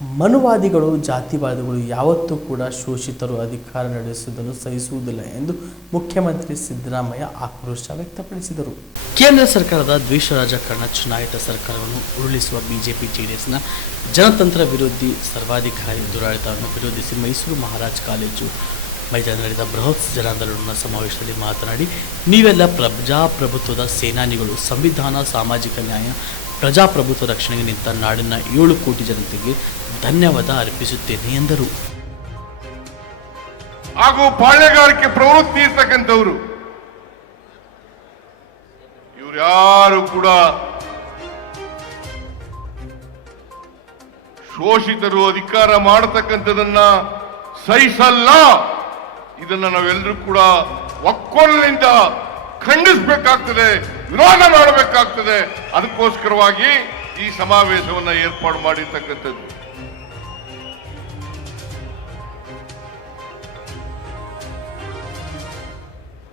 ಮನುವಾದಿಗಳು ಜಾತಿವಾದಿಗಳು ಯಾವತ್ತೂ ಕೂಡ ಶೋಷಿತರು ಅಧಿಕಾರ ನಡೆಸುವುದನ್ನು ಸಹಿಸುವುದಿಲ್ಲ ಎಂದು ಮುಖ್ಯಮಂತ್ರಿ ಸಿದ್ದರಾಮಯ್ಯ ಆಕ್ರೋಶ ವ್ಯಕ್ತಪಡಿಸಿದರು. ಕೇಂದ್ರ ಸರ್ಕಾರದ ದ್ವೇಷ ರಾಜಕಾರಣ ಚುನಾಯಿತ ಸರ್ಕಾರವನ್ನು ಉರುಳಿಸುವ ಬಿಜೆಪಿ ಜೆಡಿಎಸ್ನ ಜನತಂತ್ರ ವಿರೋಧಿ ಸರ್ವಾಧಿಕಾರಿ ದುರಾಡಳಿತವನ್ನು ವಿರೋಧಿಸಿ ಮೈಸೂರು ಮಹಾರಾಜ್ ಕಾಲೇಜು ಮೈದಾನ ನಡೆದ ಬೃಹತ್ ಜನಾಂದೋಲನ ಸಮಾವೇಶದಲ್ಲಿ ಮಾತನಾಡಿ, ನೀವೆಲ್ಲ ಪ್ರಜಾಪ್ರಭುತ್ವದ ಸೇನಾನಿಗಳು, ಸಂವಿಧಾನ, ಸಾಮಾಜಿಕ ನ್ಯಾಯ, ಪ್ರಜಾಪ್ರಭುತ್ವ ರಕ್ಷಣೆಗೆ ನಿಂತ ನಾಡಿನ 7 ಕೋಟಿ ಜನತೆಗೆ ಧನ್ಯವಾದ ಅರ್ಪಿಸುತ್ತೇನೆ ಎಂದರು. ಹಾಗೂ ಪಾಳ್ಯಗಾರಿಕೆ ಪ್ರವೃತ್ತಿ ಇರ್ತಕ್ಕಂಥವ್ರು ಇವ್ರು ಯಾರು ಕೂಡ ಶೋಷಿತರು ಅಧಿಕಾರ ಮಾಡತಕ್ಕಂಥದನ್ನ ಸಹಿಸಲ್ಲ. ಇದನ್ನ ನಾವೆಲ್ಲರೂ ಕೂಡ ಒಕ್ಕೊರಲಿನಿಂದ ಖಂಡಿಸಬೇಕಾಗ್ತದೆ, ವಿರೋಧ ಮಾಡಬೇಕಾಗ್ತದೆ. ಅದಕ್ಕೋಸ್ಕರವಾಗಿ ಈ ಸಮಾವೇಶವನ್ನು ಏರ್ಪಾಡು ಮಾಡಿರ್ತಕ್ಕಂಥದ್ದು.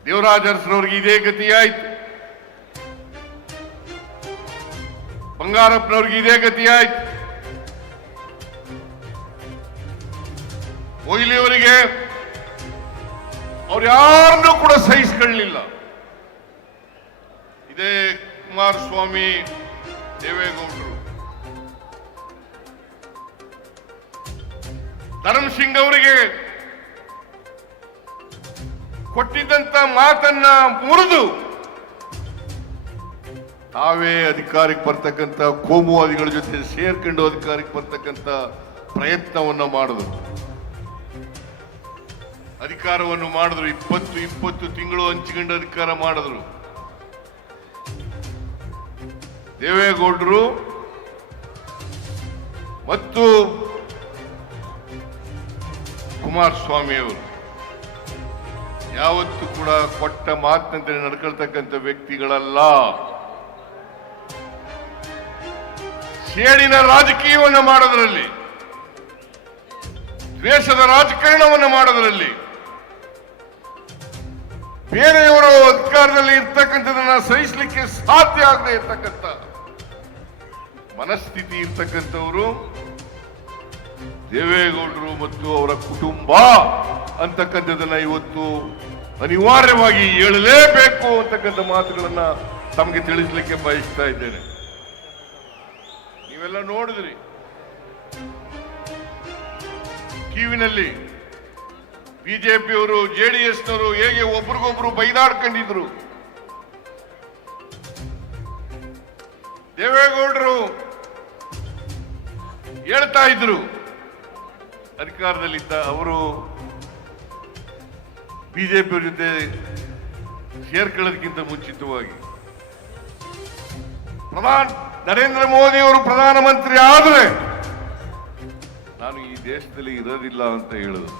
ದೇವರಾಜ ಅರಸರವರಿಗೆ ಇದೇ ಗತಿಯಾಯ್ತು, ಬಂಗಾರಪ್ಪನವ್ರಿಗೆ ಇದೇ ಗತಿಯಾಯ್ತು, ಮೊಯ್ಲಿಯವರಿಗೆ ಅವ್ರು ಯಾರನ್ನೂ ಕೂಡ ಸಹಿಸಿಕೊಳ್ಳಲಿಲ್ಲ. ಇದೇ ಕುಮಾರಸ್ವಾಮಿ, ದೇವೇಗೌಡರು, ಧರ್ಮಸಿಂಗ್ ಅವರಿಗೆ ಕೊಟ್ಟಿದ್ದಂತ ಮಾತನ್ನ ಮುರಿದು ತಾವೇ ಅಧಿಕಾರಕ್ಕೆ ಬರ್ತಕ್ಕಂಥ ಕೋಮುವಾದಿಗಳ ಜೊತೆ ಸೇರ್ಕೊಂಡು ಅಧಿಕಾರಕ್ಕೆ ಬರ್ತಕ್ಕಂಥ ಪ್ರಯತ್ನವನ್ನ ಮಾಡಿದ್ರು, ಅಧಿಕಾರವನ್ನು ಮಾಡಿದ್ರು. 20 ತಿಂಗಳು ಹಂಚಿಕೊಂಡು ಅಧಿಕಾರ ಮಾಡಿದ್ರು. ದೇವೇಗೌಡರು ಮತ್ತು ಕುಮಾರಸ್ವಾಮಿ ಅವರು ಯಾವತ್ತೂ ಕೂಡ ಕೊಟ್ಟ ಮಾತಿನಂತೆ ನಡ್ಕೊಳ್ತಕ್ಕಂಥ ವ್ಯಕ್ತಿಗಳಲ್ಲ. ಸೇಡಿನ ರಾಜಕೀಯವನ್ನು ಮಾಡೋದ್ರಲ್ಲಿ, ದ್ವೇಷದ ರಾಜಕಾರಣವನ್ನು ಮಾಡೋದ್ರಲ್ಲಿ, ಬೇರೆಯವರು ಅಧಿಕಾರದಲ್ಲಿ ಇರ್ತಕ್ಕಂಥದನ್ನ ಸಹಿಸಲಿಕ್ಕೆ ಸಾಧ್ಯ ಆಗದೆ ಇರ್ತಕ್ಕಂಥ ಮನಸ್ಥಿತಿ ಇರ್ತಕ್ಕಂಥವರು ದೇವೇಗೌಡರು ಮತ್ತು ಅವರ ಕುಟುಂಬ ಅಂತಕ್ಕಂಥದನ್ನ ಇವತ್ತು ಅನಿವಾರ್ಯವಾಗಿ ಹೇಳಲೇಬೇಕು ಅಂತಕ್ಕಂಥ ಮಾತುಗಳನ್ನ ತಮಗೆ ತಿಳಿಸ್ಲಿಕ್ಕೆ ಬಯಸ್ತಾ ಇದ್ದೇನೆ. ನೀವೆಲ್ಲ ನೋಡಿದ್ರಿ ಟಿವಿನಲ್ಲಿ ಬಿಜೆಪಿಯವರು ಜೆಡಿಎಸ್ನವರು ಹೇಗೆ ಒಬ್ರಿಗೊಬ್ರು ಬೈದಾಡ್ಕೊಂಡಿದ್ರು. ದೇವೇಗೌಡರು ಹೇಳ್ತಾ ಇದ್ರು, ಅಧಿಕಾರದಲ್ಲಿದ್ದ ಅವರು ಬಿಜೆಪಿಯವ್ರ ಜೊತೆ ಸೇರ್ಕೊಳ್ಳೋದಕ್ಕಿಂತ ಮುಂಚಿತವಾಗಿ ನರೇಂದ್ರ ಮೋದಿ ಅವರು ಪ್ರಧಾನಮಂತ್ರಿ ಆದರೆ ನಾನು ಈ ದೇಶದಲ್ಲಿ ಇರೋದಿಲ್ಲ ಅಂತ ಹೇಳಿದ್ರು.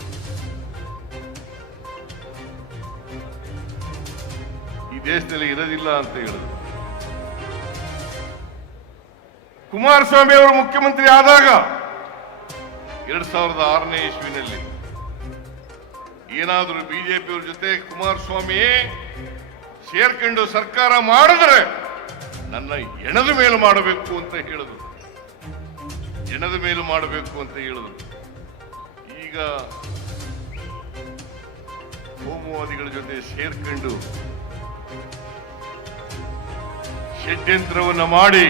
ಈ ದೇಶದಲ್ಲಿ ಇರೋದಿಲ್ಲ ಅಂತ ಹೇಳಿದ್ರು. ಕುಮಾರಸ್ವಾಮಿ ಅವರು ಮುಖ್ಯಮಂತ್ರಿ ಆದಾಗ 2006ನೇ ಇಸ್ವಿನಲ್ಲಿ ಏನಾದರೂ ಬಿಜೆಪಿಯವ್ರ ಜೊತೆ ಕುಮಾರಸ್ವಾಮಿ ಸೇರ್ಕೊಂಡು ಸರ್ಕಾರ ಮಾಡಿದ್ರೆ ನನ್ನ ಹೆಣದ ಮೇಲು ಮಾಡಬೇಕು ಅಂತ ಹೇಳಿದ್ರು. ಹೆಣದ ಮೇಲು ಮಾಡಬೇಕು ಅಂತ ಹೇಳಿದ್ರು. ಈಗ ಕೋಮುವಾದಿಗಳ ಜೊತೆ ಸೇರ್ಕೊಂಡು ಷಡ್ಯಂತ್ರವನ್ನ ಮಾಡಿ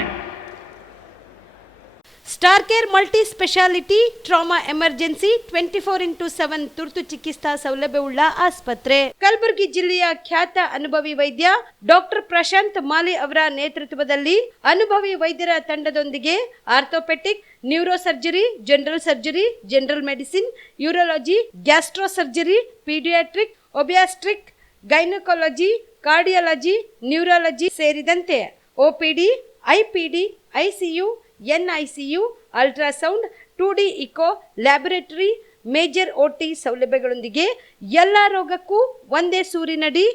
star care multi speciality trauma emergency 24x7 ತುರ್ತು ಚಿಕಿತ್ಸಾ ಸೌಲಭ್ಯವುಳ್ಳ ಆಸ್ಪತ್ರೆ. ಕಲಬುರಗಿ ಜಿಲ್ಲೆಯ ಖ್ಯಾತ ಅನುಭವಿ ವೈದ್ಯ ಡಾಕ್ಟರ್ ಪ್ರಶಾಂತ್ ಮಾಲಿ ಅವರ ನೇತೃತ್ವದಲ್ಲಿ ಅನುಭವಿ ವೈದ್ಯರ ತಂಡದೊಂದಿಗೆ orthopaedic, neuro surgery, general surgery, general medicine, urology, gastro surgery, paediatric, obstetric, gynaecology, cardiology, neurology ಸೇರಿದಂತೆ OPD, IPD, ICU, NICU, ultrasound, 2D echo, laboratory, major OT ಸೌಲಭ್ಯಗಳೊಂದಿಗೆ ಎಲ್ಲ ರೋಗಕ್ಕೂ ಒಂದೇ ಸೂರಿನಡಿ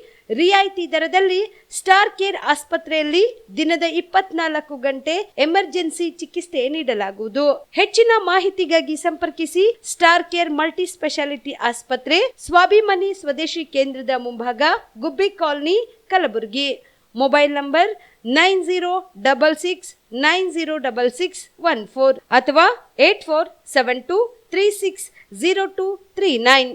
ರಿಯಾಯಿತಿ ದರದಲ್ಲಿ ಸ್ಟಾರ್ ಕೇರ್ ಆಸ್ಪತ್ರೆಯಲ್ಲಿ ದಿನದ 24 ಗಂಟೆ ಎಮರ್ಜೆನ್ಸಿ ಚಿಕಿತ್ಸೆ ನೀಡಲಾಗುವುದು. ಹೆಚ್ಚಿನ ಮಾಹಿತಿಗಾಗಿ ಸಂಪರ್ಕಿಸಿ ಸ್ಟಾರ್ ಕೇರ್ ಮಲ್ಟಿ ಸ್ಪೆಷಾಲಿಟಿ ಆಸ್ಪತ್ರೆ, ಸ್ವಾಭಿಮಾನಿ ಸ್ವದೇಶಿ ಕೇಂದ್ರದ ಮುಂಭಾಗ, ಗುಬ್ಬಿ ಕಾಲನಿ, ಕಲಬುರಗಿ. ಮೊಬೈಲ್ ನಂಬರ್ 9066906614 ಅಥವಾ 8472360239.